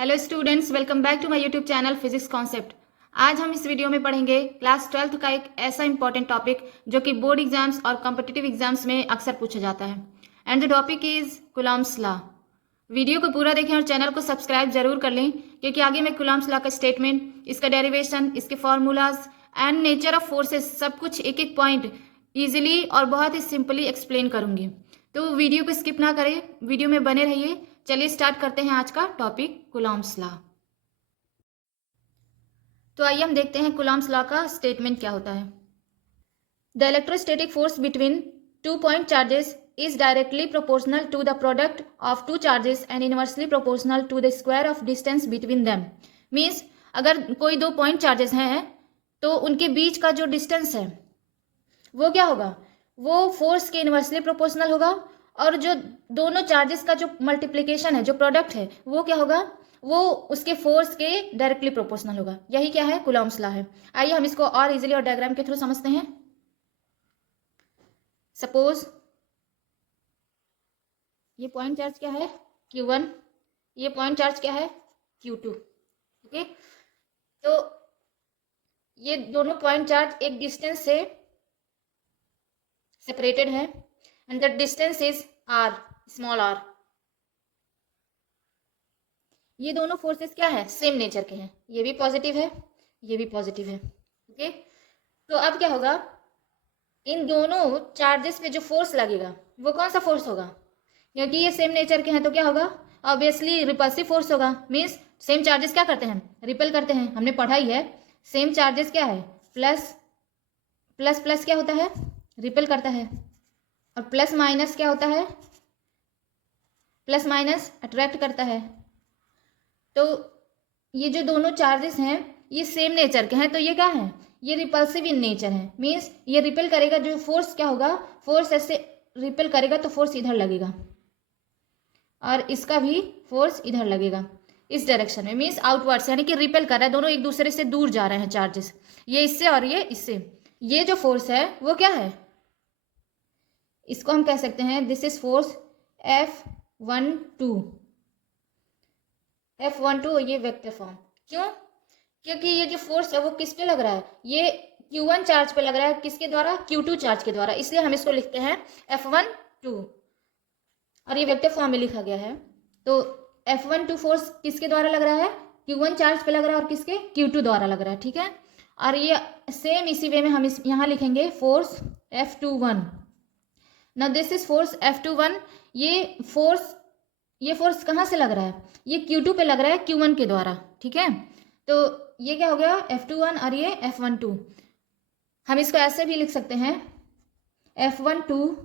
Hello students, welcome back to my YouTube channel physics concept. आज हम इस video में पढ़ेंगे क्लास 12th का एक ऐसा इंपॉर्टेंट टॉपिक जो कि बोर्ड एग्जाम्स और कॉम्पिटिटिव एग्जाम्स में अक्सर पूछा जाता है। And the topic is Coulomb's law. Video को पूरा देखें और चैनल को सब्सक्राइब जरूर कर लें, क्योंकि आगे मैं कूलॉम्स लॉ का स्टेटमेंट, इसका डेरिवेशन, इसके formulas and nature of forces सब कुछ एक एक पॉइंट ईजिली और बहुत ही सिंपली एक्सप्लेन करूंगी। तो वीडियो को स्किप ना करें, वीडियो में बने रहिए। चलिए स्टार्ट करते हैं आज का टॉपिक कूलॉम्स लॉ। तो आइए हम देखते हैं कूलॉम्स लॉ का स्टेटमेंट क्या होता है। The electrostatic force between 2 point charges is directly proportional to the product of two charges and inversely proportional to the square of distance between them. Means अगर कोई दो पॉइंट चार्जेस हैं तो उनके बीच का जो डिस्टेंस है वो क्या होगा, वो फोर्स के इनवर्सली प्रोपोर्शनल होगा, और जो दोनों चार्जेस का जो मल्टीप्लिकेशन है, जो प्रोडक्ट है, वो क्या होगा, वो उसके फोर्स के डायरेक्टली प्रोपोर्शनल होगा। यही क्या है, कूलॉम्स लॉ है। आइए हम इसको और इजीली और डायग्राम के थ्रू समझते हैं। सपोज ये पॉइंट चार्ज क्या है, Q1, ये पॉइंट चार्ज क्या है, Q2। ओके, तो ये दोनों पॉइंट चार्ज एक डिस्टेंस से सेपरेटेड है and the distance is r, small r। ये दोनों फोर्सेस क्या है, सेम नेचर के हैं। ये भी पॉजिटिव है, ये भी पॉजिटिव है। ओके, तो अब क्या होगा, इन दोनों चार्जेस पे जो फोर्स लगेगा वो कौन सा फोर्स होगा, क्योंकि ये सेम नेचर के हैं तो क्या होगा, ऑब्वियसली रिपल्सिव फोर्स होगा। मीन्स सेम चार्जेस क्या करते हैं, रिपेल करते हैं। हमने पढ़ा ही है, सेम चार्जेस क्या है, प्लस प्लस प्लस क्या होता है, रिपेल करता है, और प्लस माइनस क्या होता है, प्लस माइनस अट्रैक्ट करता है। तो ये जो दोनों चार्जेस हैं ये सेम नेचर के हैं, तो ये क्या है, ये रिपल्सिव इन नेचर है। मीन्स ये रिपेल करेगा, जो फोर्स क्या होगा, फोर्स ऐसे रिपेल करेगा तो फोर्स इधर लगेगा, और इसका भी फोर्स इधर लगेगा इस डायरेक्शन में। मीन्स आउटवर्ड्स, यानी कि रिपेल कर रहा है, दोनों एक दूसरे से दूर जा रहे हैं चार्जेस, ये इससे और ये इससे। ये जो फोर्स है वो क्या है, इसको हम कह सकते हैं this is force F12। F12 ये वेक्टर फॉर्म, क्यों, क्योंकि ये जो फोर्स है वो किस पे लग रहा है, ये Q1 चार्ज पे लग रहा है, किसके द्वारा, Q2 चार्ज के द्वारा, इसलिए हम इसको लिखते हैं F12, और ये वेक्टर फॉर्म में लिखा गया है। तो F12 फोर्स किसके द्वारा लग रहा है, Q1 चार्ज पे लग रहा है, और किसके, Q2 द्वारा लग रहा है। ठीक है, और ये सेम इसी वे में हम यहाँ लिखेंगे फोर्स F21। ना दिस इज फोर्स F21। ये फोर्स कहाँ से लग रहा है, ये Q2 पे लग रहा है Q1 के द्वारा। ठीक है, तो ये क्या हो गया, F21 और ये F12। हम इसको ऐसे भी लिख सकते हैं, F12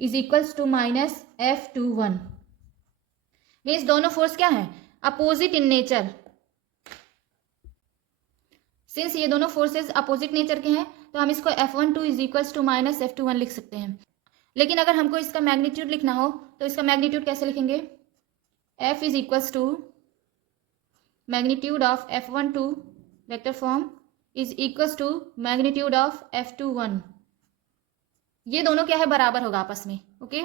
is equals to minus F21। Means दोनों फोर्स क्या है, अपोजिट इन नेचर। सिंस ये दोनों फोर्सेस अपोजिट नेचर के हैं तो हम इसको F12 is equals to minus F21 लिख सकते हैं। लेकिन अगर हमको इसका मैग्नीट्यूड लिखना हो तो इसका मैग्नीट्यूड कैसे लिखेंगे, F is equals to magnitude of F12 vector form is equals to magnitude of F21। ये दोनों क्या है, बराबर होगा आपस में। ओके,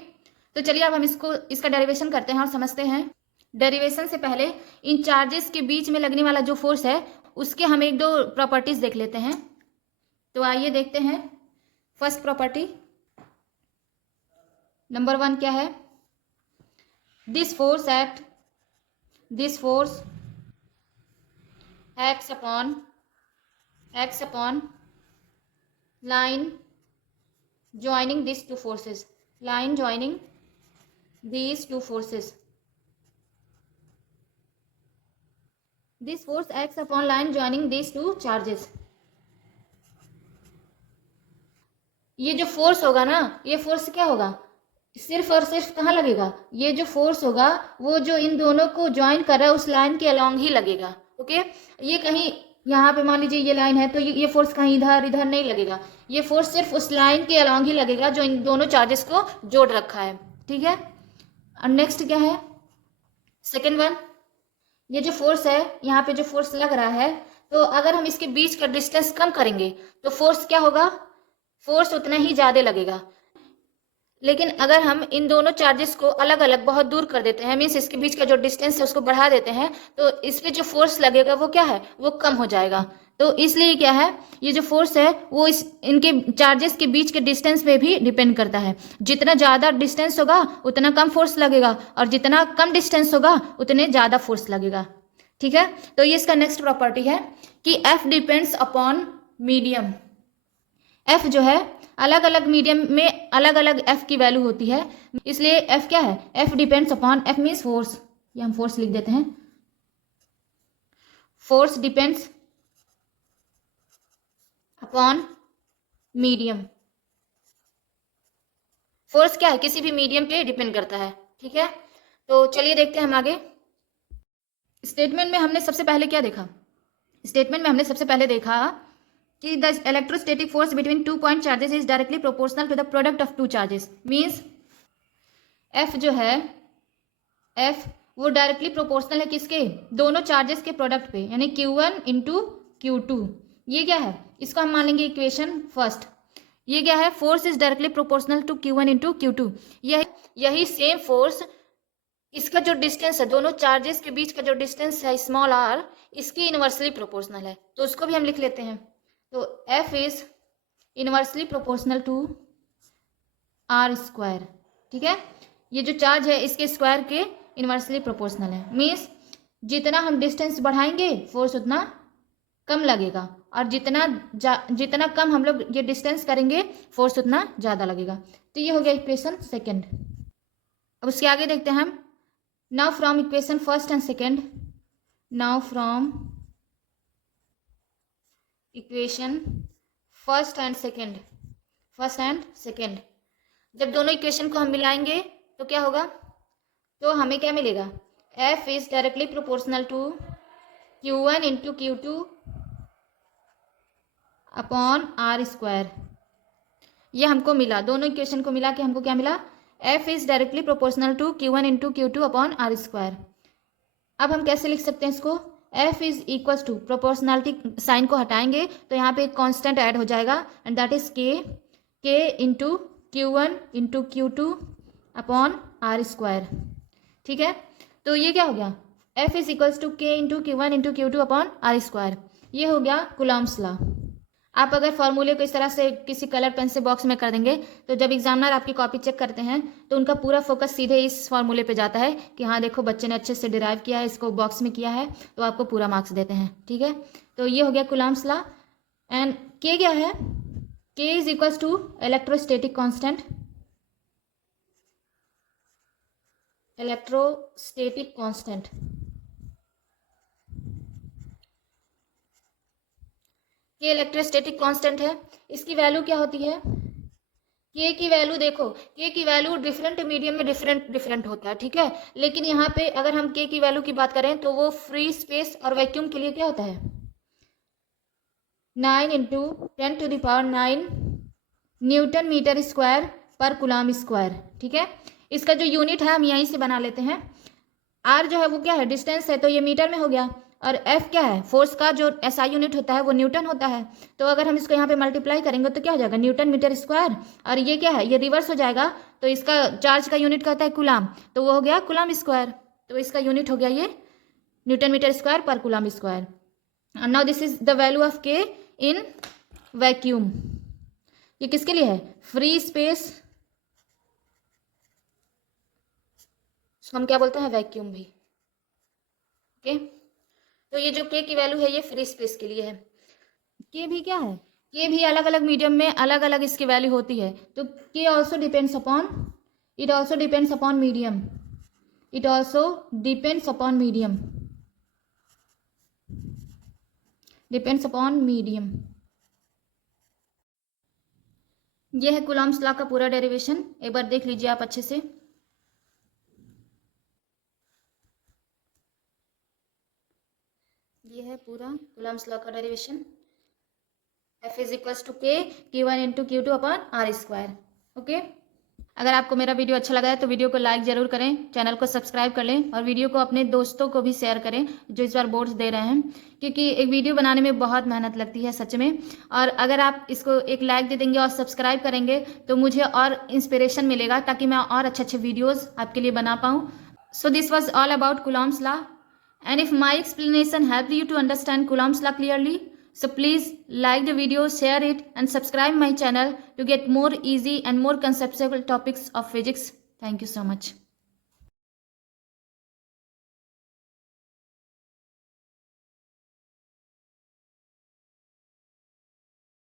तो चलिए अब हम इसका डेरिवेशन करते हैं और समझते हैं। डेरिवेशन से पहले इन चार्जेस के बीच में लगने वाला जो फोर्स है उसके हम एक दो प्रॉपर्टीज देख लेते हैं। तो आइए देखते हैं। फर्स्ट प्रॉपर्टी नंबर 1 क्या है, this force acts upon line joining these two forces, this force acts upon line joining these two charges। ये जो फोर्स होगा ना, ये फोर्स क्या होगा, सिर्फ और सिर्फ कहाँ लगेगा, ये जो फोर्स होगा वो जो इन दोनों को ज्वाइन कर रहा है उस लाइन के अलोंग ही लगेगा। ओके, ये कहीं यहाँ पे मान लीजिए ये लाइन है तो ये फोर्स कहीं इधर इधर नहीं लगेगा, ये फोर्स सिर्फ उस लाइन के अलोंग ही लगेगा जो इन दोनों चार्जेस को जोड़ रखा है। ठीक है, और नेक्स्ट क्या है, सेकेंड वन, ये जो फोर्स है, यहाँ पे जो फोर्स लग रहा है, तो अगर हम इसके बीच का डिस्टेंस कम करेंगे तो फोर्स क्या होगा, फोर्स उतना ही ज्यादा लगेगा। लेकिन अगर हम इन दोनों चार्जेस को अलग अलग बहुत दूर कर देते हैं, मीन्स इसके बीच का जो डिस्टेंस है उसको बढ़ा देते हैं, तो इस पे जो फोर्स लगेगा वो क्या है, वो कम हो जाएगा। तो इसलिए क्या है, ये जो फोर्स है वो इस इनके चार्जेस के बीच के डिस्टेंस पे भी डिपेंड करता है। जितना ज़्यादा डिस्टेंस होगा उतना कम फोर्स लगेगा, और जितना कम डिस्टेंस होगा उतने ज़्यादा फोर्स लगेगा। ठीक है, तो ये इसका नेक्स्ट प्रॉपर्टी है कि F depends upon medium. F जो है अलग अलग मीडियम में अलग अलग F की वैल्यू होती है, इसलिए F क्या है, F depends upon, F means force, ये हम फोर्स लिख देते हैं, force depends upon medium. Force क्या है, किसी भी मीडियम पे डिपेंड करता है। ठीक है, तो चलिए देखते हैं हम आगे। स्टेटमेंट में हमने सबसे पहले क्या देखा, स्टेटमेंट में हमने सबसे पहले देखा कि the electrostatic force between 2 point charges is directly proportional to the product of 2 charges. Means F जो है, F वो डायरेक्टली प्रोपोर्शनल है किसके, दोनों चार्जेस के प्रोडक्ट पे, यानी Q1 इंटू Q2। ये क्या है, इसको हम मान लेंगे इक्वेशन फर्स्ट। ये क्या है, force is directly proportional to Q1 into Q2। यही सेम फोर्स, इसका जो डिस्टेंस है, दोनों चार्जेस के बीच का जो डिस्टेंस है स्मॉल r, इसकी इनवर्सली प्रोपोर्शनल है, तो उसको भी हम लिख लेते हैं। तो F is inversely proportional to r square. ठीक है, ये जो चार्ज है इसके स्क्वायर के इनवर्सली प्रोपोर्शनल है। मीन्स जितना हम डिस्टेंस बढ़ाएंगे फोर्स उतना कम लगेगा, और जितना कम हम लोग ये डिस्टेंस करेंगे फोर्स उतना ज़्यादा लगेगा। तो ये हो गया इक्वेशन सेकेंड। अब उसके आगे देखते हैं हम, now from equation first and second, now from equation first and second, जब दोनों इक्वेशन को हम मिलाएंगे तो क्या होगा, तो हमें क्या मिलेगा, F is directly proportional to Q1 into Q2 upon R square. ये हमको मिला, दोनों इक्वेशन को मिला के हमको क्या मिला, F is directly proportional to Q1 into Q2 upon R square. अब हम कैसे लिख सकते हैं इसको, F is equals to, proportionality sign को हटाएंगे तो यहाँ पे एक कांस्टेंट ऐड हो जाएगा, and that is K into Q1 into Q2 upon R square. ठीक है, तो ये क्या हो गया, F is equals to K into Q1 into Q2 upon R square. ये हो गया कूलम्ब्स लॉ। आप अगर फॉर्मूले को इस तरह से किसी कलर पेन से बॉक्स में कर देंगे तो जब एग्जामिनर आपकी कॉपी चेक करते हैं तो उनका पूरा फोकस सीधे इस फॉर्मूले पे जाता है कि हाँ देखो बच्चे ने अच्छे से डिराइव किया है, इसको बॉक्स में किया है, तो आपको पूरा मार्क्स देते हैं। ठीक है, तो ये हो गया कूलम्ब्स लॉ। एंड K क्या है, K is equals to electrostatic constant, electrostatic constant. K electrostatic constant है, इसकी वैल्यू क्या होती है, K की वैल्यू देखो, K की वैल्यू डिफरेंट मीडियम में डिफरेंट होता है। ठीक है, लेकिन यहाँ पे अगर हम K की वैल्यू की बात करें तो वो फ्री स्पेस और वैक्यूम के लिए क्या होता है, 9 इंटू 10⁹ न्यूटन मीटर स्क्वायर पर कूलम्ब स्क्वायर। ठीक है, इसका जो यूनिट है हम यहीं से बना लेते हैं। R जो है वो क्या है, डिस्टेंस है, तो ये मीटर में हो गया, और F क्या है, फोर्स का जो SI यूनिट होता है वो न्यूटन होता है। तो अगर हम इसको यहाँ पे मल्टीप्लाई करेंगे तो क्या हो जाएगा, न्यूटन मीटर स्क्वायर, और ये क्या है, ये रिवर्स हो जाएगा, तो इसका चार्ज का यूनिट क्या होता है, कूलम्ब, तो वो हो गया कूलम्ब स्क्वायर, तो इसका यूनिट हो गया ये न्यूटन मीटर स्क्वायर पर coulomb square. And now this is the value of K in vacuum. ये किसके लिए है, फ्री स्पेस, हम क्या बोलते हैं, वैक्यूम भी। ओके, तो ये जो K की वैल्यू है ये फ्री स्पेस के लिए है। K भी क्या है, K भी अलग अलग मीडियम में अलग अलग इसकी वैल्यू होती है, तो K also depends upon, it also depends upon medium, it also depends upon medium, depends upon medium. ये है कूलम्ब्स लॉ का पूरा डेरिवेशन, एक बार देख लीजिए आप अच्छे से। ये है पूरा कूलम्ब्स लॉ का derivation, F is equals to K Q1 into Q2 upon R square. Okay, अगर आपको मेरा वीडियो अच्छा लगा है तो वीडियो को लाइक ज़रूर करें, चैनल को सब्सक्राइब कर लें और वीडियो को अपने दोस्तों को भी शेयर करें जो इस बार बोर्ड्स दे रहे हैं, क्योंकि एक वीडियो बनाने में बहुत मेहनत लगती है सच में। और अगर आप इसको एक लाइक दे देंगे और सब्सक्राइब करेंगे तो मुझे और इंस्पिरेशन मिलेगा ताकि मैं और अच्छे अच्छे वीडियोज़ आपके लिए बना पाऊँ। So this was all about Coulomb's law, and if my explanation helped you to understand Coulomb's law clearly, so please like the video, share it and subscribe my channel to get more easy and more conceptual topics of physics. Thank you so much.